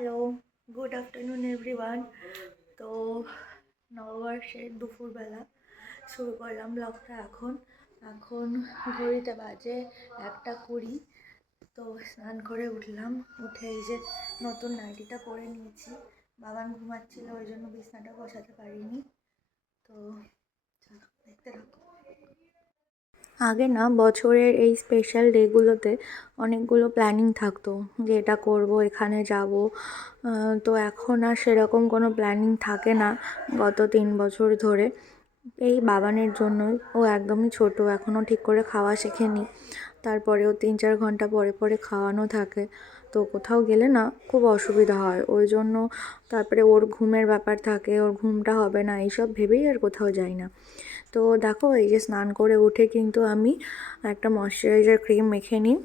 Hello, good afternoon everyone. তো নববর্ষের দুপুরবেলা শুরু করলাম ব্লগটা। এখন এখন ঘড়িতে বাজে 1:20। তো স্নান করে উঠলাম, উঠে এই যে নতুন নাইটিটা পরে নিয়েছি। বাবান ঘুমাচ্ছিল, ওই জন্য বিছনাটা বসাতে পারিনি। তো চলো দেখতে থাকো। আগে না বছরের এই স্পেশাল ডেগুলোতে অনেকগুলো প্ল্যানিং থাকতো যে এটা করব, এখানে যাব। তো এখন আর সেরকম কোনো প্ল্যানিং থাকে না গত 3 বছর ধরে। এই বাবানের জন্যই। ও একদমই ছোট, এখনও ঠিক করে খাওয়া শেখেনি। তারপরেও 3-4 ঘন্টা পরে পরে খাওয়ানো থাকে। তো কোথাও গেলে না খুব অসুবিধা হয়, ওই জন্য। তারপরে ওর ঘুমের ব্যাপার থাকে, ওর ঘুমটা হবে না, এইসব ভেবেই আর কোথাও যাই না। তো দেখো, এই যে স্নান করে উঠে কিন্তু আমি একটা ময়শ্চারাইজার ক্রিম মেখে নিই।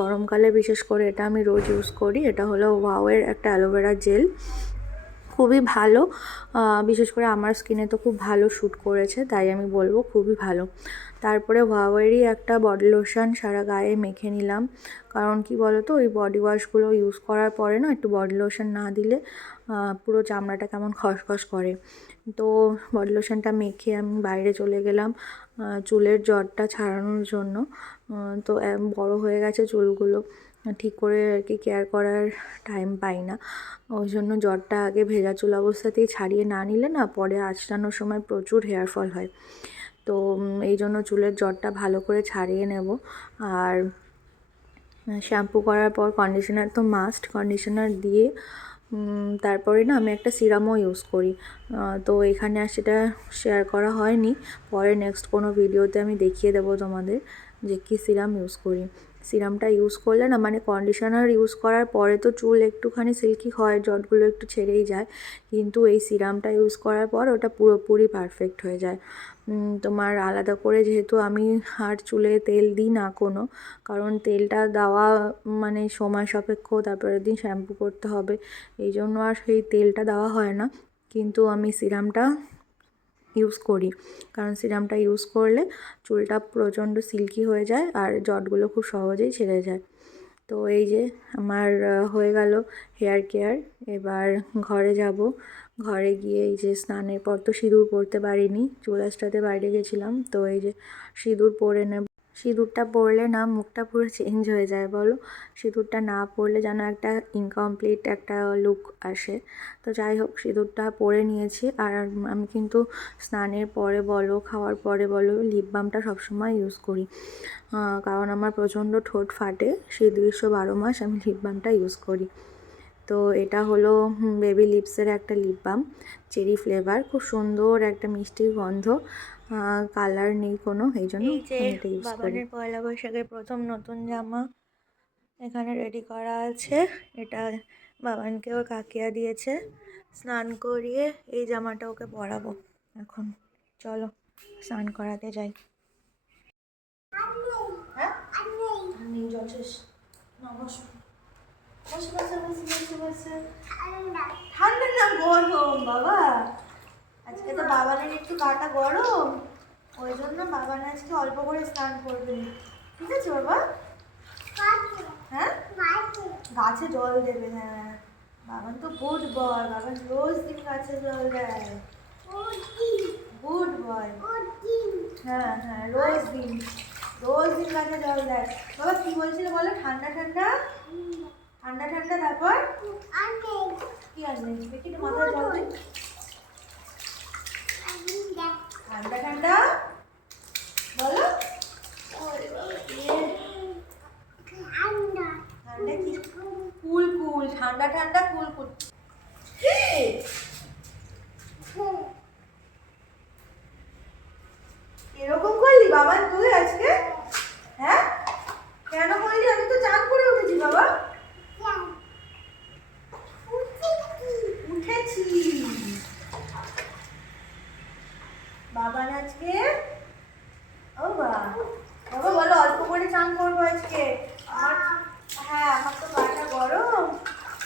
গরমকালে বিশেষ করে এটা আমি রোজ ইউজ করি। এটা হলো ওয়াওয়ের একটা অ্যালোভেরা জেল, খুবই ভালো। বিশেষ করে আমার স্কিনে তো খুব ভালো শ্যুট করেছে, তাই আমি বলবো খুবই ভালো। তারপরে ওয়াওয়েরই একটা বডি লোশন সারা গায়ে মেখে নিলাম। কারণ কি বলো তো, ওই বডি ওয়াশগুলো ইউজ করার পরে না একটু বডি লোশন না দিলে পুরো চামড়াটা কেমন খসখস করে। তো বডি লোশনটা মেখে আমি বাইরে চলে গেলাম চুলের জটটা ছাড়ানোর জন্য। তো বড় হয়ে গেছে চুলগুলো, ঠিক করে আর কি কেয়ার করার টাইম পাই না। ওই জন্য জটটা আগে ভেজা চুল অবস্থাতেই ছাড়িয়ে না নিলে না পরে আঁচড়ানোর সময় প্রচুর হেয়ার ফল হয়। তো এই জন্য চুলের জটটা ভালো করে ছাড়িয়ে নেব। আর শ্যাম্পু করার পর কন্ডিশনার তো মাস্ট, কন্ডিশনার দিয়ে তারপরে না আমি একটা সিরামও ইউজ করি। তো এখানে আর সেটা শেয়ার করা হয়নি, পরে নেক্সট কোনো ভিডিওতে আমি দেখিয়ে দেবো তোমাদের যে কী সিরাম ইউজ করি। সিরামটা ইউজ করলে না, মানে কন্ডিশনার ইউজ করার পরে তো চুল একটুখানি সিল্কি হয়, জটগুলো একটু ছেড়েই যায়, কিন্তু এই সিরামটা ইউজ করার পর ওটা পুরোপুরি পারফেক্ট হয়ে যায়। তোমার আলাদা করে যেহেতু আমি আর চুলে তেল দিই না কোনো, কারণ তেলটা দেওয়া মানে সময় সাপেক্ষ, তারপরের দিন শ্যাম্পু করতে হবে, এই জন্য আর সেই তেলটা দেওয়া হয় না। কিন্তু আমি সিরামটা ইউজ করি, কারণ সিরামটা ইউজ করলে চুলটা প্রচণ্ড সিল্কি হয়ে যায় আর জটগুলো খুব সহজেই ছেড়ে যায়। তো এই যে আমার হয়ে গেল হেয়ার কেয়ার। এবার ঘরে যাব। ঘরে গিয়ে এই যে স্নানের পর তো সিঁদুর পরতে পারিনি, চুল আঁচড়াতে বাইরে গেছিলাম, তো এই যে সিঁদুর পরে নেব। সিঁদুরটা পরলে না মুখটা পুরো চেঞ্জ হয়ে যায় বলো, সিঁদুরটা না পরলে যেন একটা ইনকমপ্লিট একটা লুক আসে। তো যাই হোক, সিঁদুরটা পরে নিয়েছি। আর আমি কিন্তু স্নানের পরে বলো, খাওয়ার পরে বলো, লিপ বামটা সবসময় ইউজ করি। কারণ আমার প্রচণ্ড ঠোঁট ফাটে, সেই 12 মাস আমি লিপ বামটা ইউজ করি। তো এটা হলো বেবি লিপসের একটা লিপ বাম, চেরি ফ্লেভার, খুব সুন্দর একটা মিষ্টি গন্ধ, কালার নেই কোনো, এই জন্য আমি এটা ইউজ করি। বাবানের পয়লা বৈশাখের প্রথম নতুন জামা এখানে রেডি করা আছে। এটা বাবানকে ওর কাকিয়া দিয়েছে। স্নান করিয়ে এই জামাটা ওকে পরাবো এখন। চলো স্নান করাতে যাই। হ্যাঁ ঠান্ডা না গরম বাবা, আজকে তো বাবানের একটু গাটা গরম, ওই জন্য বাবান আজকে অল্প করে স্নান করবে। ঠিক আছে বাবা? হ্যাঁ, গাছে জল দেবে। হ্যাঁ, বাবান তো গুড বয়, বাবান রোজ দিন গাছে জল দেয়। Good boy. হ্যাঁ হ্যাঁ, রোজ দিন গাছে জল দেয়। বাবা কি বলছিল বলো? ঠান্ডা ঠান্ডা ঠান্ডা ঠান্ডা, তারপর কি আনবে? দেখি তো মাথায় জল দিই। ঠান্ডা ঠান্ডা বলো। ঠান্ডা কি? কুল কুল, ঠান্ডা ঠান্ডা কুল কুল। এরকম করলি বাবা তুই আজকে? হ্যাঁ, কেন করলি? আমি তো চান করে উঠেছি বাবা। উঠেছি বাবান আজকে। ও বাবা, বাবা বলো অল্প করে চান করবো আজকে। হ্যাঁ, আমার তো গাটা গরম,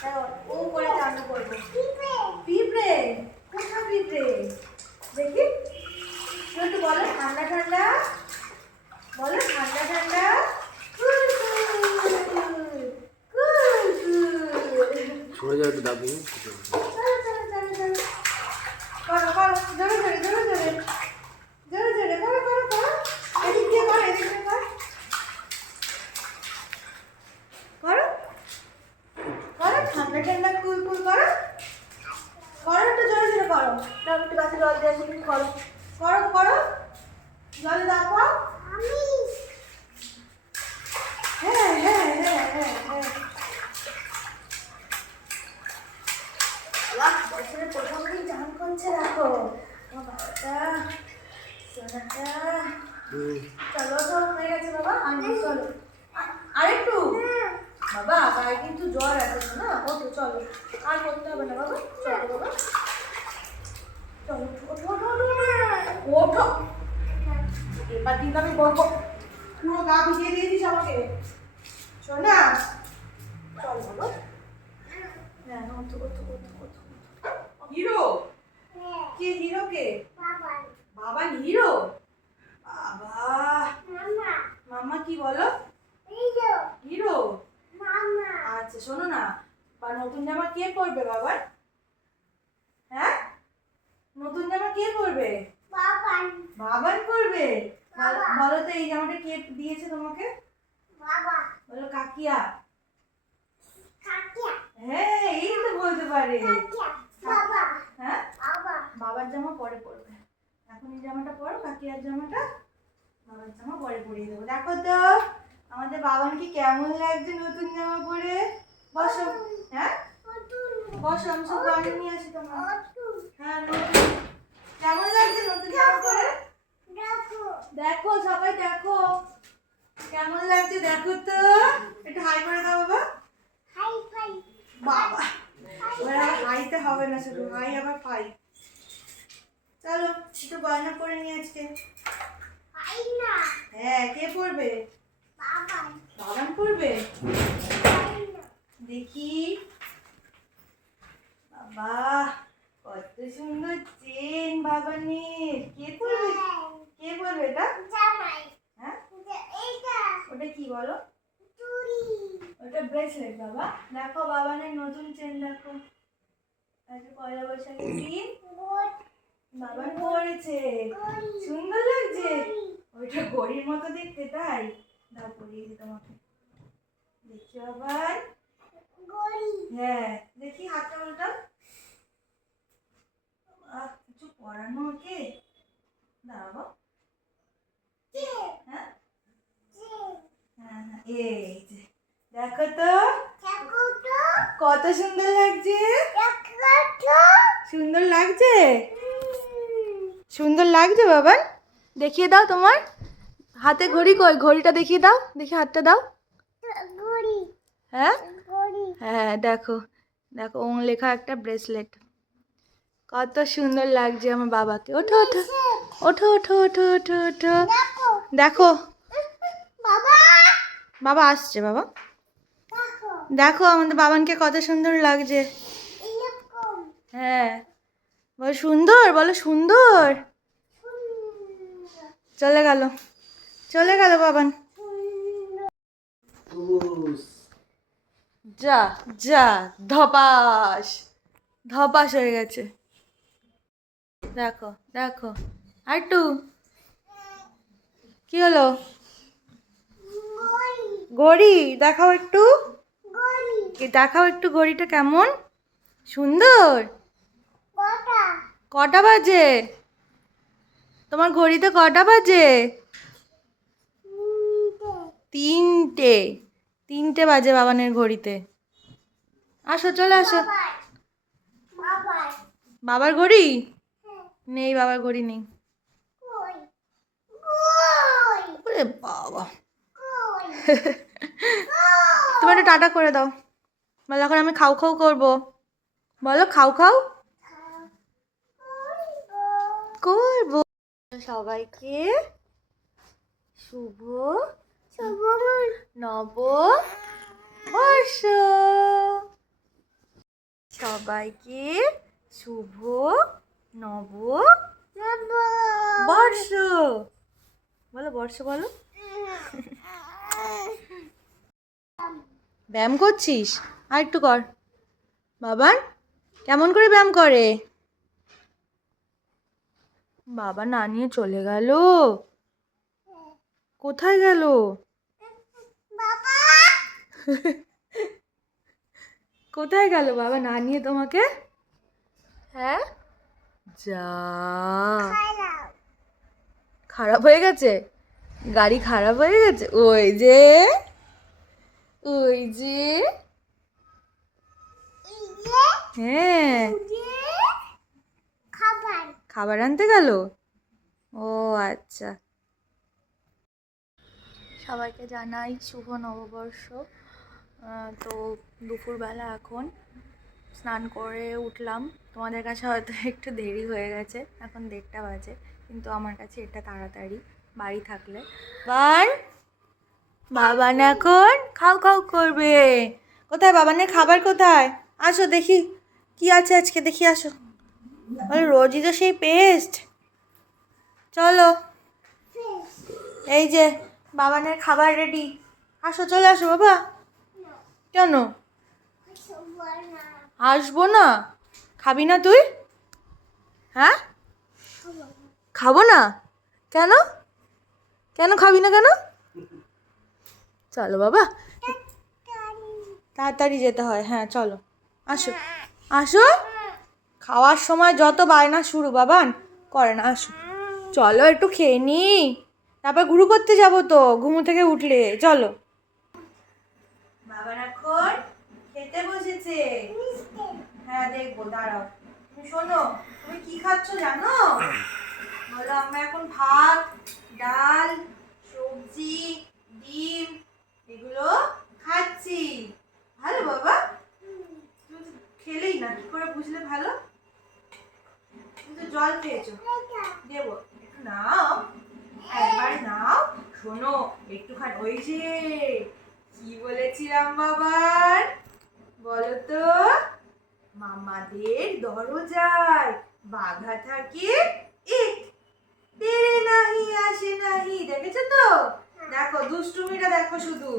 তাই অল্প করে চান করবো। পিঁপড়ে? কোথায় পিঁপড়ে? দেখি একটু বলো। ঠান্ডা ঠান্ডা বলো, ঠান্ডা ঠান্ডা কুল কুল কুল কুল। সরে যাও একটু দাবি। করো করো, জোরে জোরে জোরে জোরে জোরে জোরে করো করো করো, এদিক দিয়ে কর, এদিক দিয়ে কর, করো করো, ঠান্ডা ঠান্ডা কুল কুল করো, করো একটু জোরে জোরে করো। দাও একটু গাছে জল দিয়ে আসি, তুমি করো করো করো, জলে দেখো। হ্যাঁ হ্যাঁ হ্যাঁ হ্যাঁ হ্যাঁ। বাহ, বছরের প্রথম দিন চান করছে, রাখো আমার বাবাটা, সোনাটা। চলো তো, হয়ে গেছে বাবা, চলো আরেকটু। বাবা গায়ে কিন্তু জ্বর আছে না, ওঠো চলো, আর করতে হবে না বাবা, চলো বাবা, চলো ওঠো ওঠো ওঠো ওঠো। এবার কিন্তু আমি বলবো, পুরো গা ভিজিয়ে দিয়েছিস আমাকে, শোনা, চল বাবা। হ্যাঁ ওঠো ওঠো ওঠো ওঠো। হিরো কে? হিরো কে? বাবা হিরো। বাবা মামা কি বলো? হিরো। আচ্ছা শোনো না, বা নতুন জামা কে পরবে বাবার? হ্যাঁ নতুন জামা কে পরবে? বাবান পরবে। বলো তো এই জামাটা কে দিয়েছে তোমাকে? বলো কাকিয়া। হ্যাঁ এই তো বলতে পারে। হ্যাঁ বাবার জামা পরে পরবে, এখন এই জামাটা পরো, কাকিয়ার জামাটা, বাবার জামা পরে পরিয়ে দেবো। দেখো তো আমাদের বাবানকে কেমন লাগছে নতুন জামা পরে। বসো। হ্যাঁ বসো, আমি সব বানিয়ে নিয়ে আসি তোমার। হ্যাঁ নতুন কেমন লাগছে নতুন জামা পরে? দেখো সবাই দেখো কেমন লাগছে, দেখো তো, একটু হাই করে দাও বাবা। বাবা এবার আবার হাইতে হবে না, শুধু হাই আবার পাই। চলো একটু গয়না পরে নিয়ে আজকে। হ্যাঁ কে পরবে? বাবান পরবে। দেখি বাবা কত সুন্দর চেন বাবানের। কে পরবে? কে পরবে এটা? হ্যাঁ ওটা কি বলো? ওটা ব্রেসলেট বাবা। দেখো বাবানের নতুন চেন, দেখো আজকে পয়লা বৈশাখের দিন বাবান পরেছে, সুন্দর লাগছে। ওইটা ঘড়ির মতো দেখতে, তাই দাও পরিয়ে দিই তোমাকে, দেখি আবার। হ্যাঁ দেখি হাতটা উল্টাও। কিছু পরানো ওকে, দাঁড়াবো। হ্যাঁ হ্যাঁ হ্যাঁ এই যে দেখো তো কত সুন্দর লাগছে। সুন্দর লাগছে, সুন্দর লাগছে বাবা। দেখিয়ে দাও তোমার হাতে ঘড়ি, কই ঘড়িটা দেখিয়ে দাও, দেখি হাতটা দাও। হ্যাঁ হ্যাঁ দেখো দেখো ওং লেখা একটা ব্রেসলেট, কত সুন্দর লাগছে আমার বাবাকে। ওঠো ওঠো ওঠো ওঠো ওঠো ওঠো ওঠো। দেখো বাবা আসছে, বাবা দেখো আমাদের বাবানকে কত সুন্দর লাগছে। হ্যাঁ বলো সুন্দর, বলো সুন্দর। চলে গেল, চলে গেল বাবান। যা যা ধপাস, ধপাস হয়ে গেছে। দেখো দেখো আরেকটু, কি হলো? ঘড়ি দেখাও একটু, দেখাও একটু ঘড়িটা কেমন সুন্দর। কটা বাজে তোমার ঘড়িতে? কটা বাজে? 3টে, 3টে বাজে বাবানের ঘড়িতে। আসো চলে আসো। বাবার ঘড়ি নেই, বাবার ঘড়ি নেই। ওরে বাবা তুমি একটু টাটা করে দাও, বলো এখন আমি খাও খাও করবো, বলো খাও খাও করবো। সবাইকে শুভ নববর্ষ, সবাইকে শুভ নববর্ষ, বলো বর্ষ বলো। ব্যায়াম করছিস? আর একটু কর, বাবান কেমন করে ব্যায়াম করে? বাবা না নিয়ে চলে গেল। কোথায় গেল? কোথায় গেল বাবা না নিয়ে তোমাকে? হ্যাঁ, যা খারাপ হয়ে গেছে, গাড়ি খারাপ হয়ে গেছে। ওই যে, ওই যে, হ্যাঁ, খাবার আনতে গেল। ও আচ্ছা। সবাইকে জানাই শুভ নববর্ষ। তো দুপুরবেলা এখন স্নান করে উঠলাম। তোমাদের কাছে হয়তো একটু দেরি হয়ে গেছে, এখন 1:30 বাজে, কিন্তু আমার কাছে এটা তাড়াতাড়ি বাড়ি থাকলে। বাবান এখন খাও খাও করবে। কোথায় বাবানের খাবার কোথায়? আসো দেখি কি আছে আজকে, দেখি আসো। রোজই তো সেই পেস্ট। চলো, এই যে বাবানের খাবার রেডি। আসো, চলে আসো বাবা। কেন আসবো না? খাবি না তুই? হ্যাঁ, খাবো না কেন? কেন খাবি না কেন? চলো বাবা, তাড়াতাড়ি যেতে হয়। হ্যাঁ চলো, আসো আসো। খাওয়ার সময় যত বায়না শুরু বাবান করে না। আসো, চলো একটু খেয়ে নি, তারপর ঘুরু করতে যাবো তো ঘুমো থেকে উঠলে। চলো, বাবার এখন খেতে বসেছে। হ্যাঁ দেখবো, দাঁড়াও। তুমি শোনো, তুমি কি খাচ্ছ জানো? বলো, আমরা এখন ভাত, ডাল, সবজি, ডিম এগুলো খাচ্ছি। ভালো বাবা, তুমি তো খেলেই না, কি করে বুঝলে ভালো? তুমি তো জল খেয়েছো। দেবো একটু, নাও একবার নাও। শোনো একটুখানি, ওই যে কি বলেছিলাম বাবার, বলো তো? মামাদের দরজায় বাঘা থাকে এক, তেরে নাহি আসে নাহি। দেখেছো তো? দেখো দুষ্টুমিটা দেখো শুধু,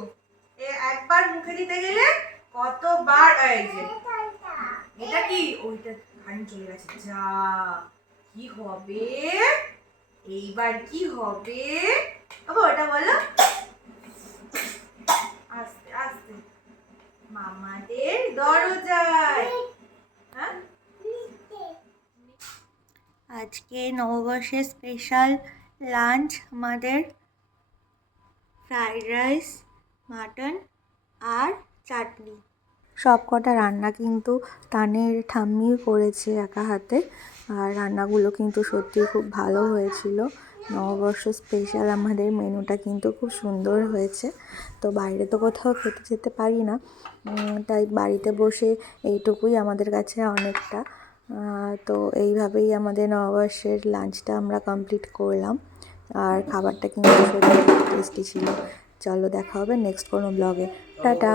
একবার মুখে দিতে গেলে কতবার। এই যে এটা কি, ওইটা কারেন্ট চলে গেছে। যা, কি হবে এইবার, কি হবে বাবা? ওটা বলো আস্তে আস্তে। মামাদের দরজায়। হ্যাঁ, আজকে নববর্ষের স্পেশাল লাঞ্চ আমাদের ফ্রাইড রাইস, মাটন আর চাটনি। সব কটা রান্না কিন্তু তানের ঠাম্মি করেছে একা হাতে, আর রান্নাগুলো কিন্তু সত্যি খুব ভালো হয়েছিল। নববর্ষ স্পেশাল আমাদের মেনুটা কিন্তু খুব সুন্দর হয়েছে। তো বাইরে তো কোথাও খেতে যেতে পারি না, তাই বাড়িতে বসে এইটুকুই আমাদের কাছে অনেকটা। তো এইভাবেই আমাদের নববর্ষের লাঞ্চটা আমরা কমপ্লিট করলাম, আর খাবারটা কিন্তু সত্যি টেস্টি ছিল। চলো, দেখা হবে নেক্সট কোনো ব্লগে। টাটা।